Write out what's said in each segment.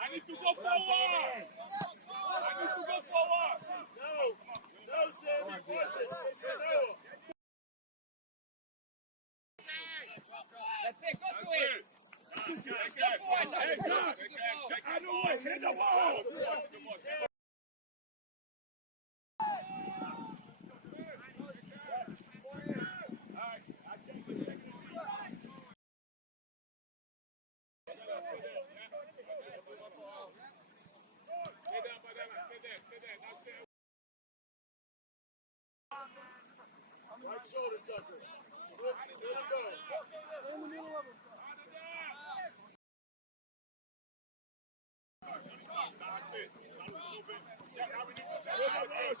I need to go forward. No, Sammy, wasn't. No. That's it, go to it. Hey, Josh, I know what, hit the ball. Right shoulder, Tucker. Let it go. In the middle of him.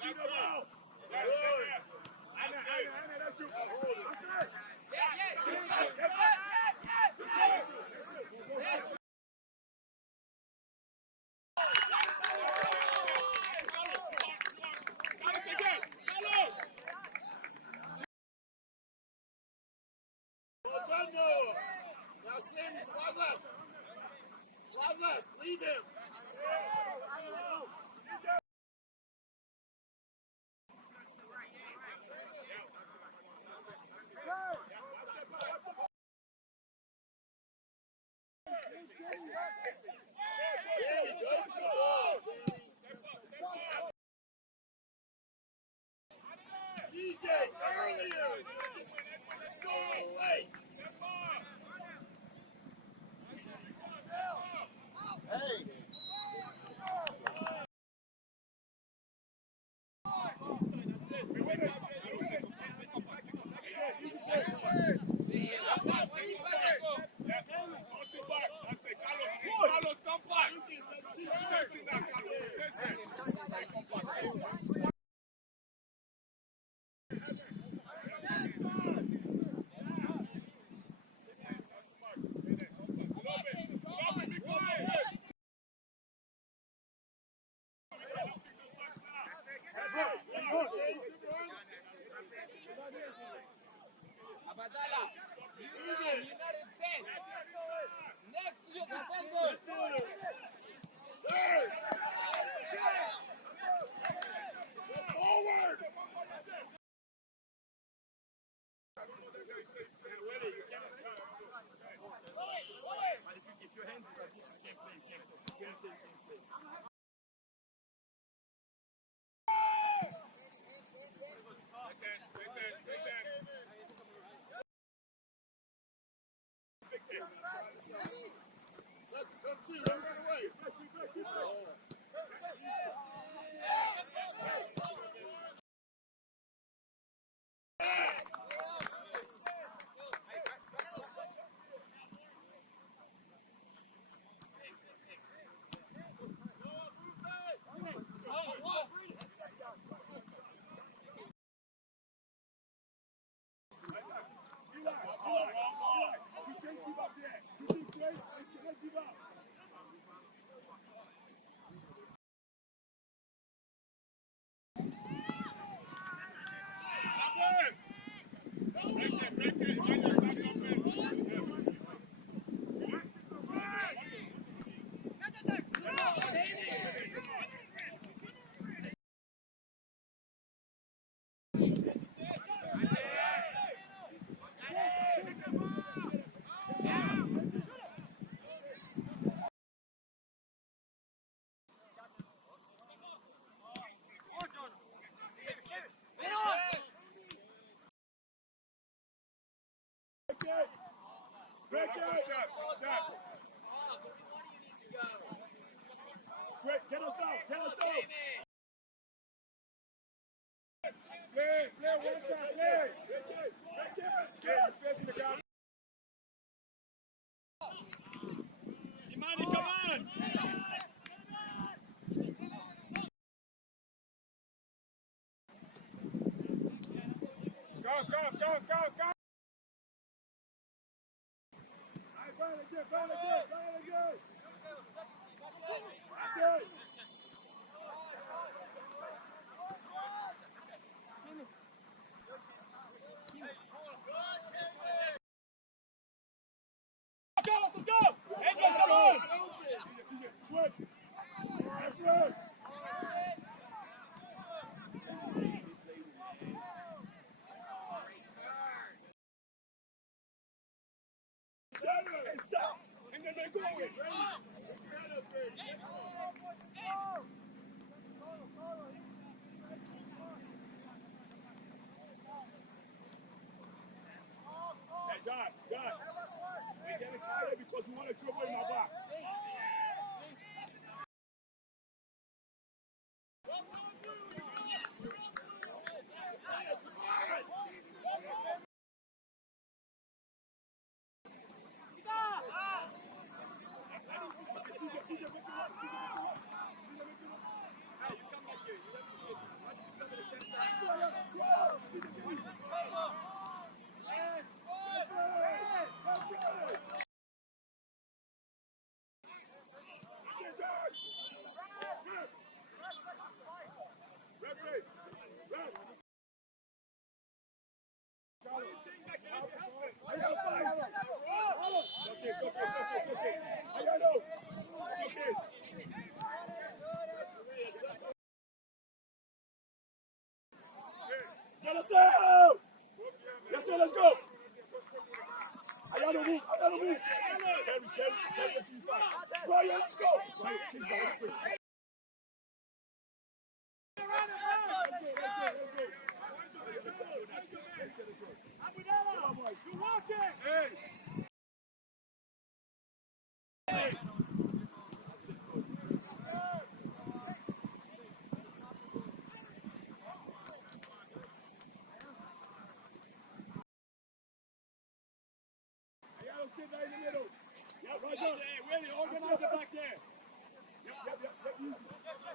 Shoot the ball. Now, Sammy, slide left. Slide left. Lead him. Sammy, go to the ball, CJ, earlier. Just so late. Hey. Carlos, come back. Abadala, United 10. Next to your defender. Forward. If your hands are like this, you can't play. You can't play. You can't play. Come to you, run away. Get us out! Get us out! Play! Play one time! Play! You're facing the guy. Imani, come on! Go! Run again! That's it! stop. And then they're going. Hey, Josh, we're getting tired because we want to dribble in my box. Get us out! Yes, sir, let's go! I gotta move. Carry the team back. Brian, let's go! Brian, team back, let's go. You're walking! Hey! Sit right in the middle. Yeah, Roger. Really organize it back there. Yep, easy.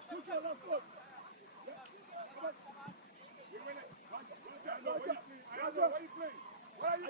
Push your left foot. Yep. Come on. We win it. Roger, where you playing? Where are you?